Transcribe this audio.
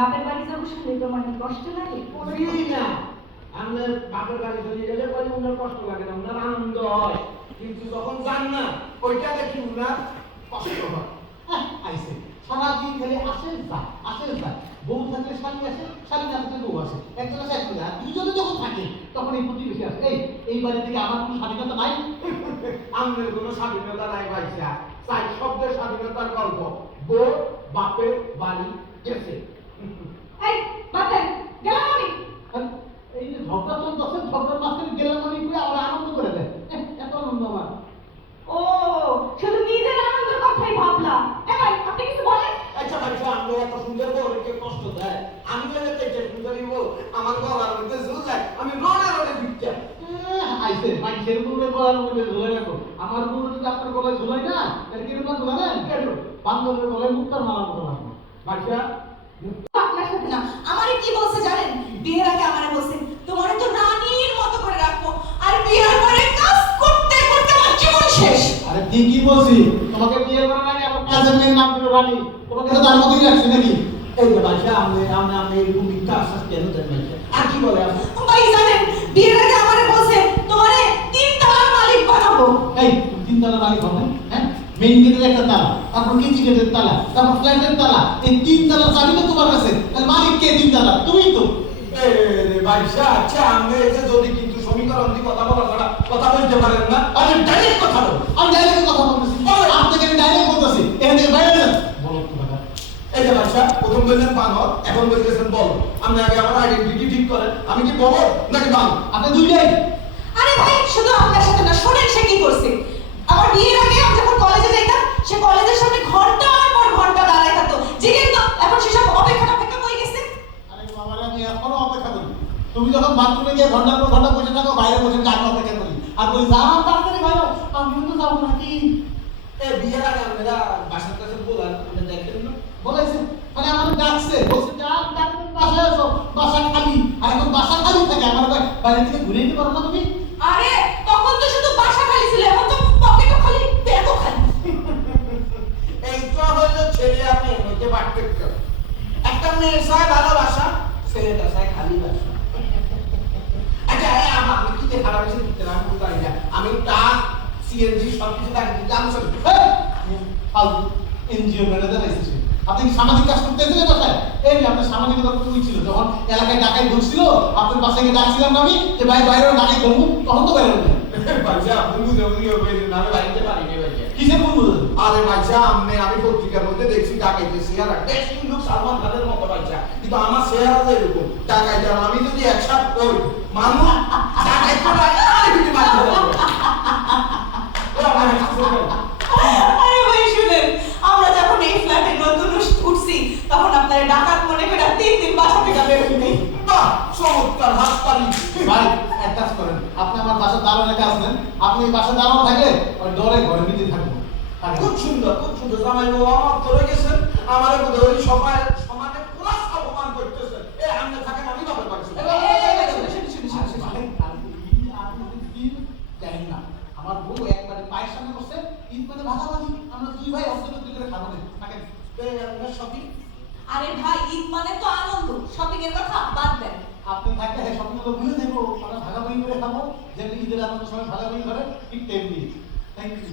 শুনে তোমার কি কষ্ট লাগে? না। আপনার বাপের বাড়ি চলে গেলে কষ্ট লাগে না আনন্দ হয়। কিন্তু যখন যান না, ওইটা দেখি উনার কষ্ট হয়। আইসে। সারাদিন খালি আসে, যা আসে, যা। বউ থাকলে শালি আসে শালি না থাকলে বউ আসে। একজন আসে একজন। আর দুজনে যখন থাকে, তখন এই প্রতিবেশী আসে। এই বাড়ি থেকে আমার কোনো স্বাধীনতা নাই? আমাদের কোনো স্বাধীনতা নাই পাইছা চাই শব্দের স্বাধীনতার গল্প। বউ বাপের বাড়ি গেছে এই বাতেন গেলাম আমি আর এই যে ঝগড়া চলতেছে ঝগড়ার মাঝখানে গেলাম আমি করে আমরা আনন্দ করে দেয় এহ, এত আনন্দ আমার ও শুধু নিজের আনন্দের কথাই ভাবলাম এ ভাই আপনি কিছু বলেন আচ্ছা বাচ্চা আমি এত সুন্দর বউকে কষ্ট দেয় আমি বলে দেখে সুন্দরী বউ আমার গলার মধ্যে ঝুল যায় আমি রোডে রোডে আইসে মানুষের বউরে গলার মধ্যে ঝুলাই রাখো। আমার যদি আপনার গলায় ঝুলাই না তাহলে কীরকম ঝুলাবেন কেন? বান্ধবের গলায় মুক্তার মালার মতো লাগবে বাচ্চা আপনার সাথে না আমারে কি বলছে জানেন? বিয়ের আগে আমারে বলছে তোমারে তো রানীর মতো করে রাখব আর বিয়ের পরে কাজ করতে করতে আমার জীবন শেষ। আরে ঠিকই বলছি তোমাকে বিয়ে করার আগে আমার কাজের মেয়ের নাম রানী। তোমাকে তো তার মতোই রাখছি নাকি? এই যে বাচ্চা আমি আমি আমি এরকম মিথ্যা আশ্বাস কেন দেন আর কি বলে ভাই জানেন বিয়ের আগে আমারে বলছে তোমারে তিন তলার মালিক বানাবো এই তিন তালা মালিক হবে হ্যাঁ মেইন গেটের একটা তালা তারপর কিচি গেটের তালা তারপর ফ্ল্যাটের তালা এই তিন তালা চাবি তো তোমার কাছে তাহলে মালিক কে তিন তালা তুমি তো বাচ্চা আচ্ছা আমি এই যে যদি কিন্তু সমীকরণ দিয়ে কথা বলা ছাড়া কথা বলতে পারেন না আমি ডাইরেক্ট কথা বলব আমি ডাইরেক্ট কথা বলতেছি আপনাকে আমি ডাইরেক্ট বলতেছি এখান থেকে বাইরে যান বলো একটু কথা এই যে বাচ্চা প্রথম বললেন বানর এখন বলতেছেন বল। আপনি আগে আমার আইডেন্টিটি ঠিক করেন। আমি কি বল নাকি বান আপনি দুইটাই। আরে ভাই শুধু আপনার সাথে না শোনেন সে কি করছে। আমার বিয়ের আগে আমি যখন কলেজে যাইতাম সে কলেজের সামনে ঘণ্টার পর ঘণ্টা দাঁড়ায় থাকতো। জিজ্ঞেস তো এখন সেসব অপেক্ষা অপেক্ষা হয়ে গেছে। আরে বাবারে আমি এখনও অপেক্ষা করি। তুমি যখন বাথরুমে গিয়ে ঘণ্টার পর ঘণ্টা বসে থাকো বাইরে বসে আমি অপেক্ষা করি। আর বলি যা তাড়াতাড়ি ভাইও আমিও তো যাব নাকি? এ বিয়ের আগে আপনারা বাসার কাছে বলার আপনি দেখেন না? বলেছে। ডাকছে বলছে যা ডাকবেন বাসায় আসো বাসা খালি। আর এখন বাসা খালি থাকে আমার ভাই বাইরে থেকে ঘুরে নিতে পারো না তুমি? আরে তখন তো শুধু বাসা খালি ছিল এখন তো পকেটও খালি ব্যাগও খালি। এইটা হলো ছেলে আর মেয়ের মধ্যে পার্থক্য একটা মেয়ে চায় ভালোবাসা ছেলেটা চায় খালি বাসা। আচ্ছা আমি কি দেখা রাখছি দিতে আমি বলতে পারি না। আমি টাক সিএনজি সব কিছু তাকে দিতে আমি সব এনজিও ম্যানেজার এসেছে আপনি সামাজিক কাজ করতে এসেছিলেন বাসায় এই যে আপনার সামাজিকতা কই ছিল যখন এলাকায় ডাকাই ঢুকছিল আপনার বাসায় গিয়ে ডাকছিলাম আমি যে ভাই বাইরে ডাকাই ঢুকবো তখন তো বাইরে কিসের ভুল আরে বাচ্চা আমি আমি পত্রিকার মধ্যে দেখছি ডাকাইতে চেহারা। বেশি লোক সালমান খানের মতো বাচ্চা কিন্তু আমার চেহারা এরকম আমি যদি একসাথ করি মানুষ ডাকাইতে পারে আর কিছু বাধ্য হবে ও আমার হাসি পায়। আরে ভাই শুনেন আমরা যখন এই ফ্ল্যাটে নতুন উস- উঠছি তখন আপনারা ডাকাত মনে করে আর তিন দিন বাসা থেকে বের হই নাই বাহ চমৎকার হাত ভাই এক কাজ করেন আপনি আমার বাসার দারোয়ানের কাজ নেন আপনি এই বাসার দারোয়ান থাকলে ওই ডরে ঘরে ভিতরে থাকব। খুব সুন্দর খুব সুন্দর। জামাই বাবু আমার ধরে গেছেন আমার বোধ হয় সবাই সমানে ক্লাস অপমান করতেছে এ আমি থাকেন আমি বাপের পাচ্ছি আমার বউ একবারে পায়ের সামনে বসে ঈদ মানে ভাগাভাগি। আমরা দুই ভাই অস্ত্র করে খাব থাকেন আরে ভাই ঈদ মানে তো আনন্দ। শপিং এর কথা বাদ দেন। আপনি থাকলে হ্যাঁ স্বপ্ন তো ভুলে দেবো আমরা ভাগাভাগি করে খাব, যেমনি ঈদের আনন্দ সময় ভাগাভাগি করে, ঠিক তেমনি। Thank you